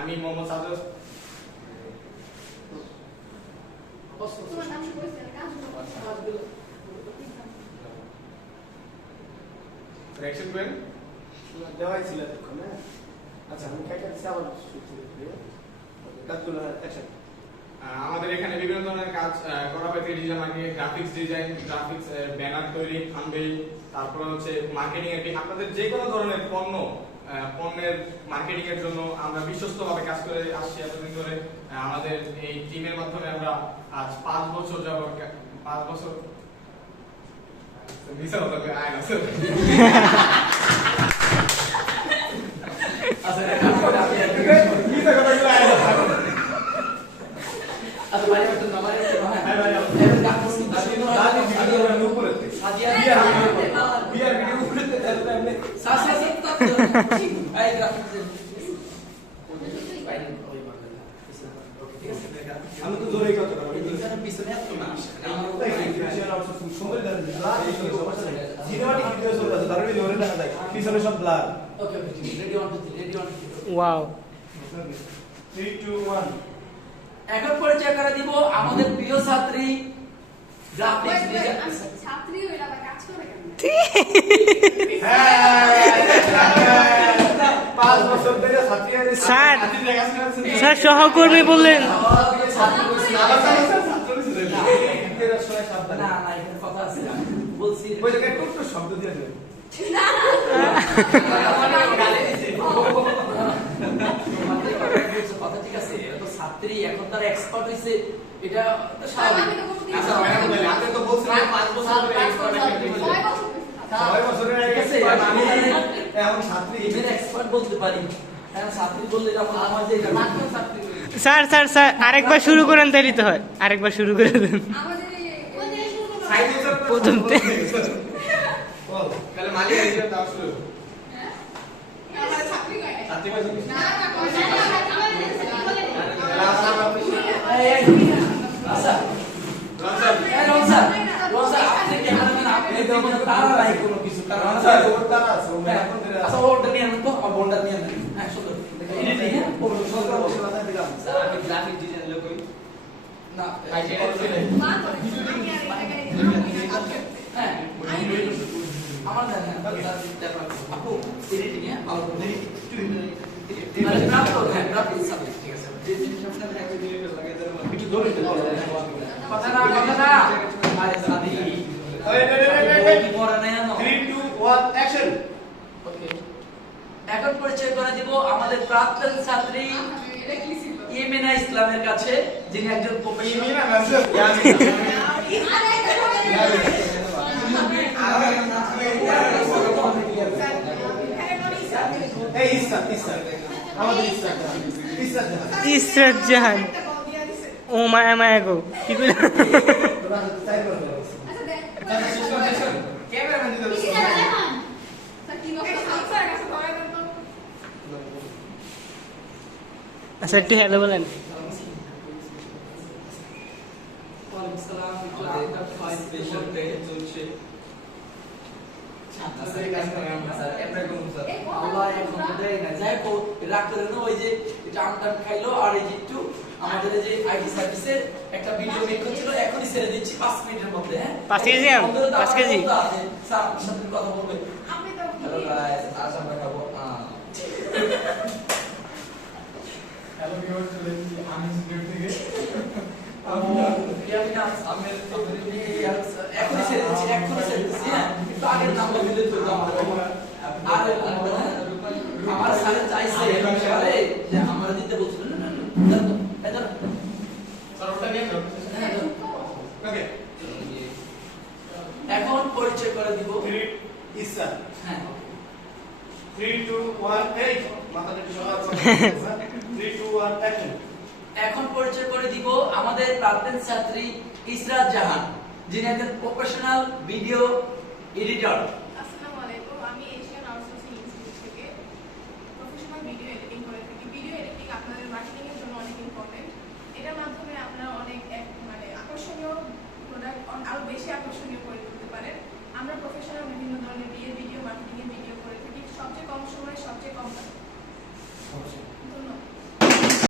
আমি মোহাম্মদ সাদর করেন। দেওয়াই ছিল এতক্ষণ। হ্যাঁ আচ্ছা আমি কাইটা দিচ্ছি আবার কাজগুলো অ্যাকশন আমাদের এখানে বিভিন্ন ধরনের কাজ করা হয়েছে digital marketing graphics design graphics banner তৈরি থাম্বনেল তারপর হচ্ছে মার্কেটিং এর আপনাদের যে কোনো ধরনের পণ্য পণ্যের মার্কেটিং এর জন্য আমরা বিশ্বস্তভাবে কাজ করে আসছি এতদিন ধরে। আমাদের এই টিমের মাধ্যমে আমরা আজ পাঁচ বছর যাব পাঁচ বছর আচ্ছা আচ্ছা হ্যাঁ, বিয়ার ভিডিও এমনি সাসি আমি তো জোরেই কথা বলি পিছনে এত না আমার সিনেমাটিক ভিডিও চলে আছে তার ভিডিও দেখা যায় পিছনে সব blur okay okay ready on two ready on wow 3 2 1 এখন পরিচয় করে দিব আমাদের প্রিয় ছাত্রী গ্রাফিক্স ছাত্রী হইলা কাজ করে কেন পাঁচ বছর ধরে ছাত্রী আছে স্যার স্যার সহকর্মী বললেন। এটা ছাত্রী এখন তার এক্সপার্ট এটা তো হয়েছে। বছরের ঠিক আছে, expert, আমি এখন ছাত্রী এদের এক্সপার্ট বলতে পারি। এখন ছাত্রী বললে এটা আমার যে এটা মাত্র ছাত্রী স্যার স্যার স্যার আরেকবার শুরু করেন তাইলে তো হয়। আরেকবার শুরু করে দেন। কোন প্রথম থেকে। বল তাহলে মালিক হিসেবে দাও দিলাম আমি গ্রাফিক ডিজাইন লোক কই না আই টি মা করে। আমি আর এই আমার জানা আপু এডিটিং ভালো করে গ্রাফ গ্রাফ সাবজেক্ট ঠিক আছে যে জিনিস আপনার একটু ধরে একটু বলো। কথা না কথা না আরে সাদি এই, এই, এই, এই, এই, এই। কি পড়া নাই জানো 3 2 1 অ্যাকশন ওকে এখন পরিচয় করে দিব আমাদের প্রাক্তন ছাত্রী ইমিনা ইসলামের কাছে যিনি একজন প্রফেশনাল ইসরাত জাহান। ও মায়া মায়া গো কি যে একটু আমাদের যে আইটি সার্ভিসের একটা ভিডিও মেক করছিল এখনই ছেড়ে দিচ্ছি পাঁচ মিনিটের মধ্যে হ্যাঁ পাঁচ কেজি? পাঁচ কেজি? স্যার আপনার সাথে কথা বলবে আপনি তো হ্যালো গাইস আজ আমরা খাব আম। হ্যালো ভিউয়ার্স চলে এসেছি আমি স্টুডিও থেকে আমের তো এখনই ছেড়ে দিচ্ছি এখনই ছেড়ে দিচ্ছি হ্যাঁ একটু আগের নামটা দিলে তো আর আমার স্যারে চাইছে এবারে যে আমরা দিতে বলছিল না না না জানো তো এই জানো স্যার ওটা নিয়ে যাও ওকে এখন পরিচয় করে দিব 3 হ্যাঁ 3 2 1 এই মাথাটা একটু 3 2 1 অ্যাকশন এখন পরিচয় করে দিব আমাদের প্রাক্তন ছাত্রী ইসরাত জাহান যিনি একজন প্রফেশনাল ভিডিও এডিটর